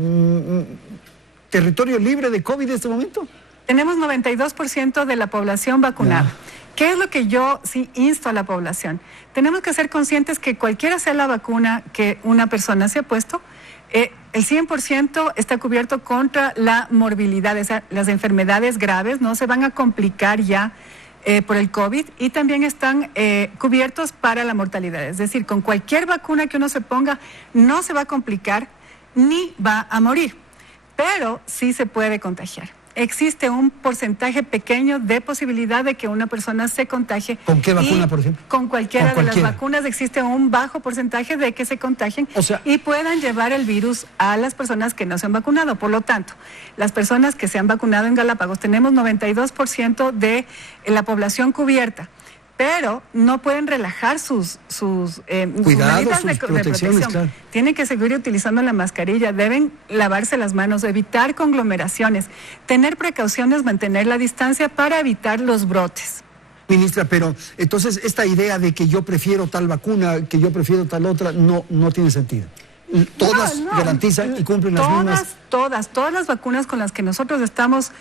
¿territorio libre de COVID en este momento? Tenemos 92% de la población vacunada. Ya. ¿Qué es lo que yo sí insto a la población? Tenemos que ser conscientes que cualquiera sea la vacuna que una persona se ha puesto, el 100% está cubierto contra la morbilidad, o sea, las enfermedades graves no se van a complicar ya por el COVID y también están cubiertos para la mortalidad. Es decir, con cualquier vacuna que uno se ponga no se va a complicar ni va a morir, pero sí se puede contagiar. Existe un porcentaje pequeño de posibilidad de que una persona se contagie. ¿Con qué vacuna, por ejemplo? Con cualquiera de las vacunas existe un bajo porcentaje de que se contagien y puedan llevar el virus a las personas que no se han vacunado. Por lo tanto, las personas que se han vacunado en Galápagos, tenemos 92% de la población cubierta. Pero no pueden relajar sus medidas de protección. Claro. Tienen que seguir utilizando la mascarilla, deben lavarse las manos, evitar conglomeraciones, tener precauciones, mantener la distancia para evitar los brotes. Ministra, pero entonces esta idea de que yo prefiero tal vacuna, que yo prefiero tal otra, no tiene sentido. Todas garantizan y cumplen las mismas. Todas las vacunas con las que nosotros estamos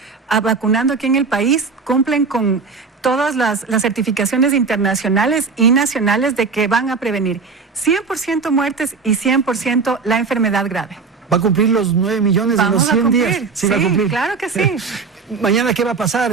vacunando aquí en el país cumplen con todas las certificaciones internacionales y nacionales de que van a prevenir 100% muertes y 100% la enfermedad grave. ¿Va a cumplir los 9 millones en los 100 días? Sí, va a cumplir. Claro que sí. Mañana, ¿qué va a pasar,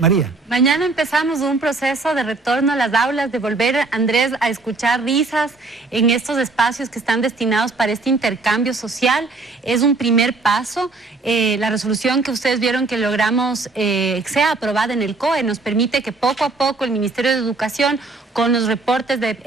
María? Mañana empezamos un proceso de retorno a las aulas, de volver, Andrés, a escuchar risas en estos espacios que están destinados para este intercambio social. Es un primer paso. La resolución que ustedes vieron que logramos sea aprobada en el COE nos permite que poco a poco el Ministerio de Educación, con los reportes de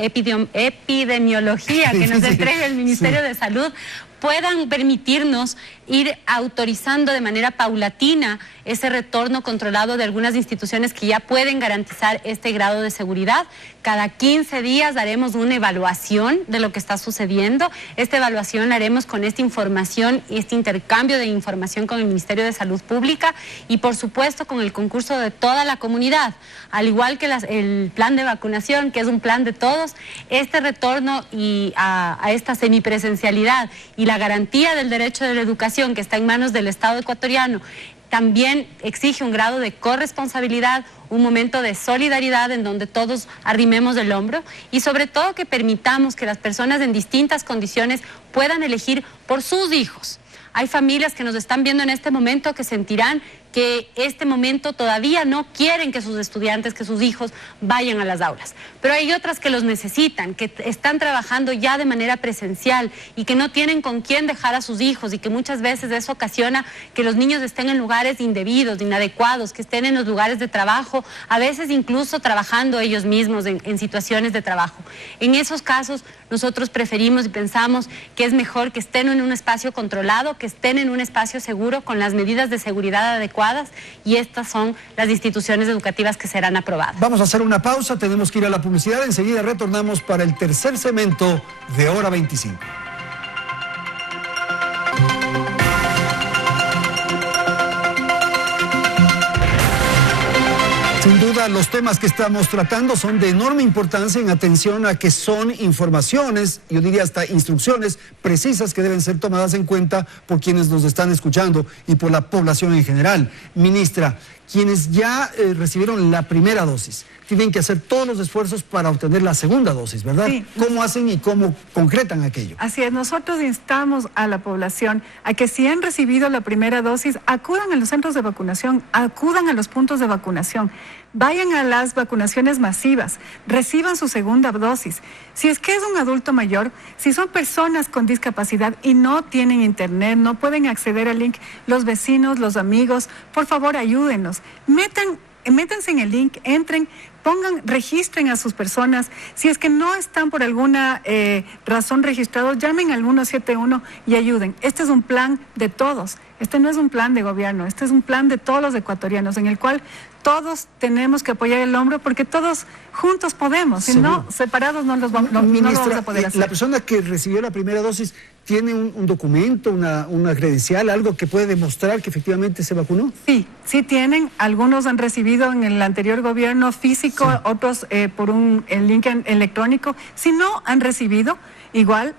epidemiología que nos entregue el Ministerio de Salud, puedan permitirnos ir autorizando de manera paulatina ese retorno controlado de algunas instituciones que ya pueden garantizar este grado de seguridad. Cada 15 días daremos una evaluación de lo que está sucediendo. Esta evaluación la haremos con esta información y este intercambio de información con el Ministerio de Salud Pública y, por supuesto, con el concurso de toda la comunidad. Al igual que el plan de vacunación, que es un plan de todos, este retorno a esta semipresencialidad y la garantía del derecho de la educación que está en manos del Estado ecuatoriano, también exige un grado de corresponsabilidad, un momento de solidaridad en donde todos arrimemos el hombro y sobre todo que permitamos que las personas en distintas condiciones puedan elegir por sus hijos. Hay familias que nos están viendo en este momento que sentirán que este momento todavía no quieren que sus estudiantes, que sus hijos vayan a las aulas. Pero hay otras que los necesitan, que están trabajando ya de manera presencial y que no tienen con quién dejar a sus hijos y que muchas veces eso ocasiona que los niños estén en lugares indebidos, inadecuados, que estén en los lugares de trabajo, a veces incluso trabajando ellos mismos en situaciones de trabajo. En esos casos nosotros preferimos y pensamos que es mejor que estén en un espacio controlado, que estén en un espacio seguro con las medidas de seguridad adecuadas y estas son las instituciones educativas que serán aprobadas. Vamos a hacer una pausa, tenemos que ir a la publicidad, enseguida retornamos para el tercer segmento de Hora 25. Sin duda, los temas que estamos tratando son de enorme importancia en atención a que son informaciones, yo diría hasta instrucciones precisas que deben ser tomadas en cuenta por quienes nos están escuchando y por la población en general. Ministra, quienes ya recibieron la primera dosis tienen que hacer todos los esfuerzos para obtener la segunda dosis, ¿verdad? Sí. ¿Cómo hacen y cómo concretan aquello? Así es, nosotros instamos a la población a que si han recibido la primera dosis, acudan a los centros de vacunación, acudan a los puntos de vacunación, vayan a las vacunaciones masivas, reciban su segunda dosis. Si es que es un adulto mayor, si son personas con discapacidad y no tienen internet, no pueden acceder al link, los vecinos, los amigos, por favor ayúdenos, métanse en el link, entren, registren a sus personas. Si es que no están por alguna razón registrados, llamen al 171 y ayuden. Este es un plan de todos. Este no es un plan de gobierno, este es un plan de todos los ecuatorianos, en el cual todos tenemos que apoyar el hombro porque todos juntos podemos, si no, separados no lo vamos a poder hacer. La persona que recibió la primera dosis tiene un documento, una credencial, algo que puede demostrar que efectivamente se vacunó. Sí tienen, algunos han recibido en el anterior gobierno físico, sí. Otros por el link electrónico. Si no han recibido, igual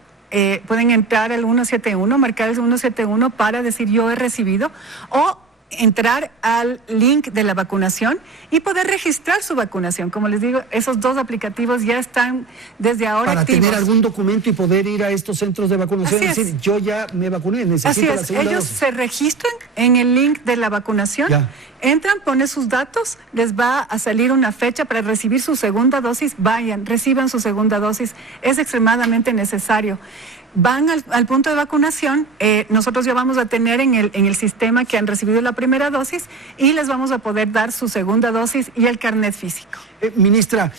pueden entrar al 171, marcar el 171 para decir yo he recibido, o entrar al link de la vacunación y poder registrar su vacunación. Como les digo, esos dos aplicativos ya están desde ahora para activos. Tener algún documento y poder ir a estos centros de vacunación y decir, yo ya me vacuné, necesito la segunda Ellos dosis. Se registran en el link de la vacunación, entran, ponen sus datos, les va a salir una fecha para recibir su segunda dosis, vayan, reciban su segunda dosis, es extremadamente necesario. Van al punto de vacunación, nosotros ya vamos a tener en el sistema que han recibido la primera dosis y les vamos a poder dar su segunda dosis y el carnet físico. Ministra,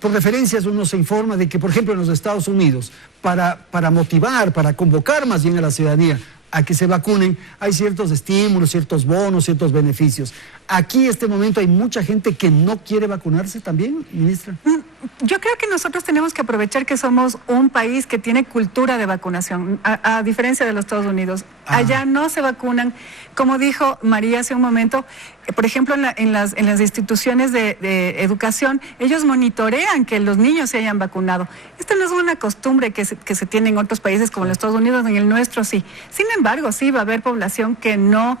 por referencias uno se informa de que, por ejemplo, en los Estados Unidos, para motivar, para convocar más bien a la ciudadanía a que se vacunen, hay ciertos estímulos, ciertos bonos, ciertos beneficios. Aquí, en este momento, hay mucha gente que no quiere vacunarse también, ministra. Yo creo que nosotros tenemos que aprovechar que somos un país que tiene cultura de vacunación, a diferencia de los Estados Unidos. Allá no se vacunan. Como dijo María hace un momento, por ejemplo, en las instituciones de educación, ellos monitorean que los niños se hayan vacunado. Esta no es una costumbre que se tiene en otros países como en los Estados Unidos, en el nuestro sí. Sin embargo, sí va a haber población que no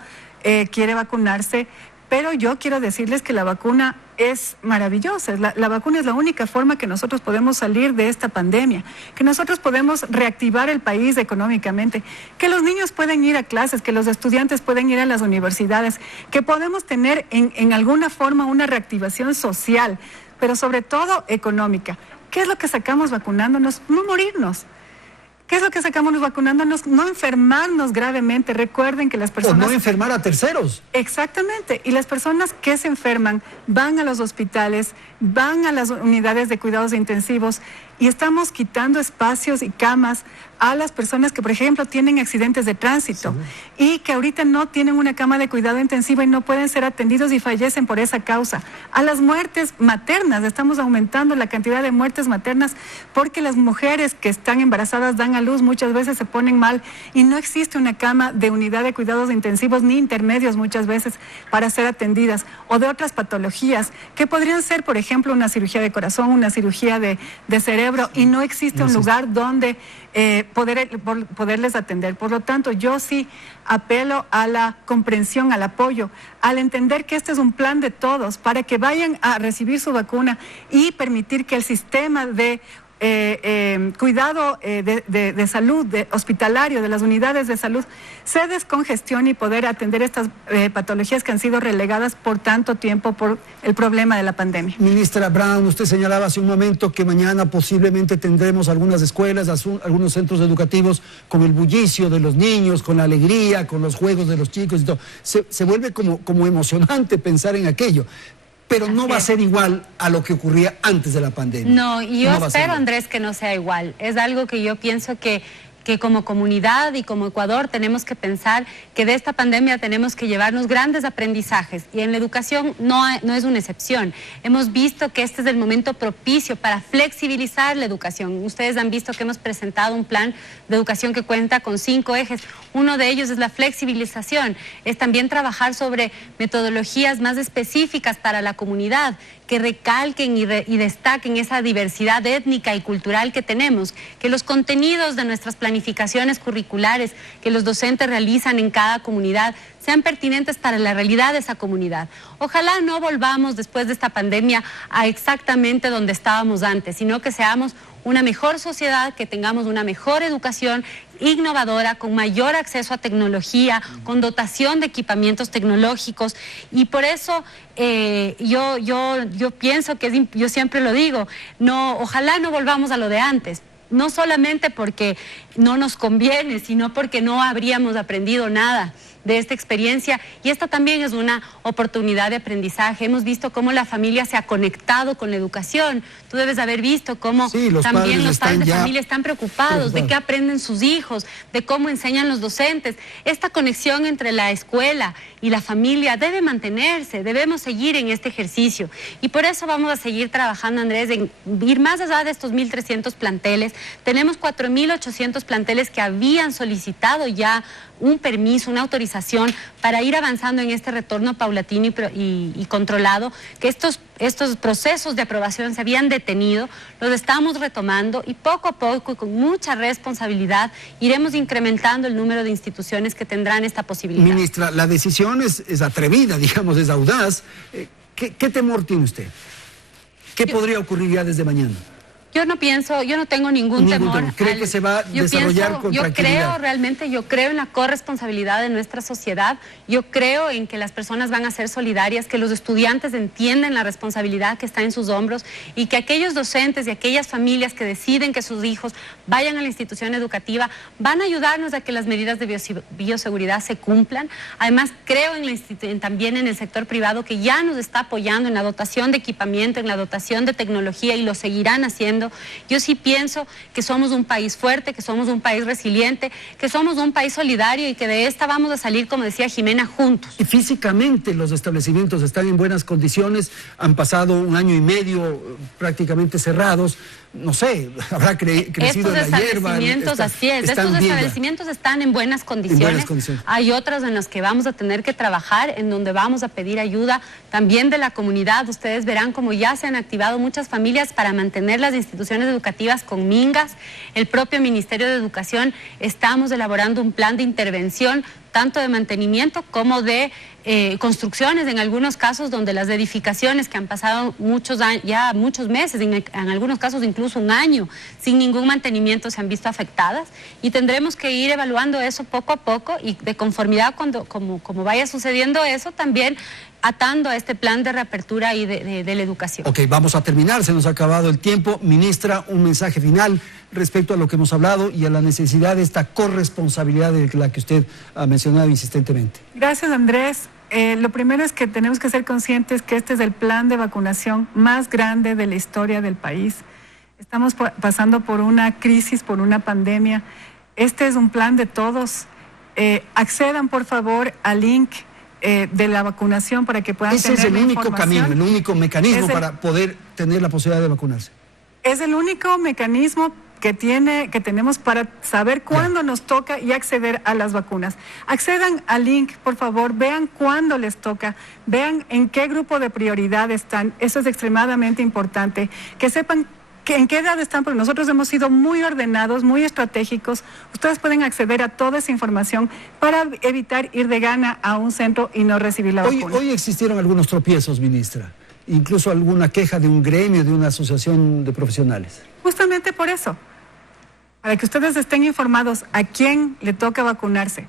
quiere vacunarse, pero yo quiero decirles que la vacuna es maravillosa. La vacuna es la única forma que nosotros podemos salir de esta pandemia, que nosotros podemos reactivar el país económicamente, que los niños pueden ir a clases, que los estudiantes pueden ir a las universidades, que podemos tener en alguna forma una reactivación social, pero sobre todo económica. ¿Qué es lo que sacamos vacunándonos? No morirnos. ¿Qué es lo que sacamos vacunándonos? No enfermarnos gravemente. Recuerden que las personas... O no enfermar a terceros. Exactamente. Y las personas que se enferman van a los hospitales, van a las unidades de cuidados intensivos y estamos quitando espacios y camas a las personas que, por ejemplo, tienen accidentes de tránsito y que ahorita no tienen una cama de cuidado intensivo y no pueden ser atendidos y fallecen por esa causa. A las muertes maternas, estamos aumentando la cantidad de muertes maternas porque las mujeres que están embarazadas dan a luz, muchas veces se ponen mal y no existe una cama de unidad de cuidados intensivos ni intermedios muchas veces para ser atendidas, o de otras patologías que podrían ser, por ejemplo, una cirugía de corazón, una cirugía de cerebro, cerebro y no existe un lugar donde poderles atender. Por lo tanto, yo sí apelo a la comprensión, al apoyo, al entender que este es un plan de todos para que vayan a recibir su vacuna y permitir que el sistema de cuidado de salud, hospitalario, de las unidades de salud, se descongestione y poder atender estas patologías que han sido relegadas por tanto tiempo por el problema de la pandemia. Ministra Brown, usted señalaba hace un momento que mañana posiblemente tendremos algunas escuelas, algunos centros educativos con el bullicio de los niños, con la alegría, con los juegos de los chicos y todo. Se vuelve como emocionante pensar en aquello. Pero no va a ser igual a lo que ocurría antes de la pandemia. No, y yo espero, Andrés, que no sea igual. Es algo que yo pienso que como comunidad y como Ecuador tenemos que pensar que de esta pandemia tenemos que llevarnos grandes aprendizajes, y en la educación no es una excepción. Hemos visto que este es el momento propicio para flexibilizar la educación. Ustedes han visto que hemos presentado un plan de educación que cuenta con 5 ejes. Uno de ellos es la flexibilización, es también trabajar sobre metodologías más específicas para la comunidad, que recalquen y destaquen esa diversidad étnica y cultural que tenemos, que los contenidos de nuestras planificaciones curriculares que los docentes realizan en cada comunidad sean pertinentes para la realidad de esa comunidad. Ojalá no volvamos después de esta pandemia a exactamente donde estábamos antes, sino que seamos una mejor sociedad, que tengamos una mejor educación innovadora, con mayor acceso a tecnología, con dotación de equipamientos tecnológicos, y por eso yo pienso que yo siempre lo digo, ojalá no volvamos a lo de antes. No solamente porque no nos conviene, sino porque no habríamos aprendido nada de esta experiencia, y esta también es una oportunidad de aprendizaje. Hemos visto cómo la familia se ha conectado con la educación. Tú debes haber visto cómo también los padres de familia están preocupados de qué aprenden sus hijos, de cómo enseñan los docentes. Esta conexión entre la escuela y la familia debe mantenerse, debemos seguir en este ejercicio, y por eso vamos a seguir trabajando, Andrés, en ir más allá de estos 1.300 planteles. Tenemos 4.800 planteles que habían solicitado ya un permiso, una autorización para ir avanzando en este retorno paulatino y controlado, que estos procesos de aprobación se habían detenido, los estamos retomando, y poco a poco y con mucha responsabilidad iremos incrementando el número de instituciones que tendrán esta posibilidad. Ministra, la decisión es atrevida, digamos, es audaz. ¿Qué temor tiene usted? ¿Qué podría ocurrir ya desde mañana? Yo no tengo ningún temor. ¿Cree que se va a desarrollar con tranquilidad? Yo creo en la corresponsabilidad de nuestra sociedad, yo creo en que las personas van a ser solidarias, que los estudiantes entienden la responsabilidad que está en sus hombros, y que aquellos docentes y aquellas familias que deciden que sus hijos vayan a la institución educativa van a ayudarnos a que las medidas de bioseguridad se cumplan. Además, creo también en el sector privado, que ya nos está apoyando en la dotación de equipamiento, en la dotación de tecnología, y lo seguirán haciendo. Yo sí pienso que somos un país fuerte, que somos un país resiliente, que somos un país solidario, y que de esta vamos a salir, como decía Jimena, juntos. Y físicamente los establecimientos están en buenas condiciones, han pasado 1 año y medio prácticamente cerrados. No sé, habrá crecido la hierba. Así es, estos establecimientos están en buenas condiciones. Hay otros en los que vamos a tener que trabajar, en donde vamos a pedir ayuda también de la comunidad. Ustedes verán como ya se han activado muchas familias para mantener las instituciones educativas con mingas. El propio Ministerio de Educación estamos elaborando un plan de intervención, tanto de mantenimiento como de construcciones, en algunos casos donde las edificaciones que han pasado muchos meses, en algunos casos incluso 1 año, sin ningún mantenimiento, se han visto afectadas, y tendremos que ir evaluando eso poco a poco, y de conformidad como vaya sucediendo eso, también atando a este plan de reapertura y de la educación. Ok, vamos a terminar, se nos ha acabado el tiempo. Ministra, un mensaje final respecto a lo que hemos hablado y a la necesidad de esta corresponsabilidad de la que usted ha mencionado insistentemente. Gracias, Andrés. Lo primero es que tenemos que ser conscientes que este es el plan de vacunación más grande de la historia del país. Estamos pasando por una crisis, por una pandemia. Este es un plan de todos. Accedan, por favor, al link de la vacunación para que puedan tener la información. Ese es el único camino, el único mecanismo para poder tener la posibilidad de vacunarse. Es el único mecanismo que tenemos para saber cuándo nos toca y acceder a las vacunas. Accedan al link, por favor, vean cuándo les toca, vean en qué grupo de prioridad están. Eso es extremadamente importante. Que sepan ¿En qué edad están? Porque nosotros hemos sido muy ordenados, muy estratégicos. Ustedes pueden acceder a toda esa información para evitar ir de gana a un centro y no recibir la vacuna. Hoy existieron algunos tropiezos, ministra. Incluso alguna queja de un gremio, de una asociación de profesionales. Justamente por eso, para que ustedes estén informados a quién le toca vacunarse,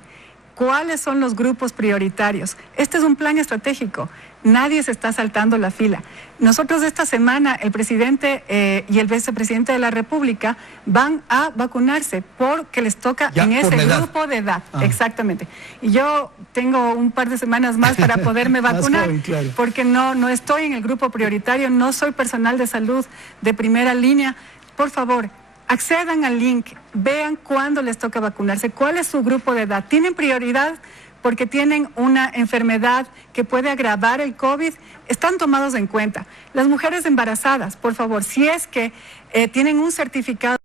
cuáles son los grupos prioritarios. Este es un plan estratégico. Nadie se está saltando la fila. Nosotros esta semana, el presidente y el vicepresidente de la República van a vacunarse porque les toca en ese grupo de edad. Exactamente. Y yo tengo un par de semanas más para poderme vacunar, joven, claro, porque no estoy en el grupo prioritario, no soy personal de salud de primera línea. Por favor, accedan al link, vean cuándo les toca vacunarse, cuál es su grupo de edad. ¿Tienen prioridad porque tienen una enfermedad que puede agravar el COVID? Están tomados en cuenta. Las mujeres embarazadas, por favor, si es que tienen un certificado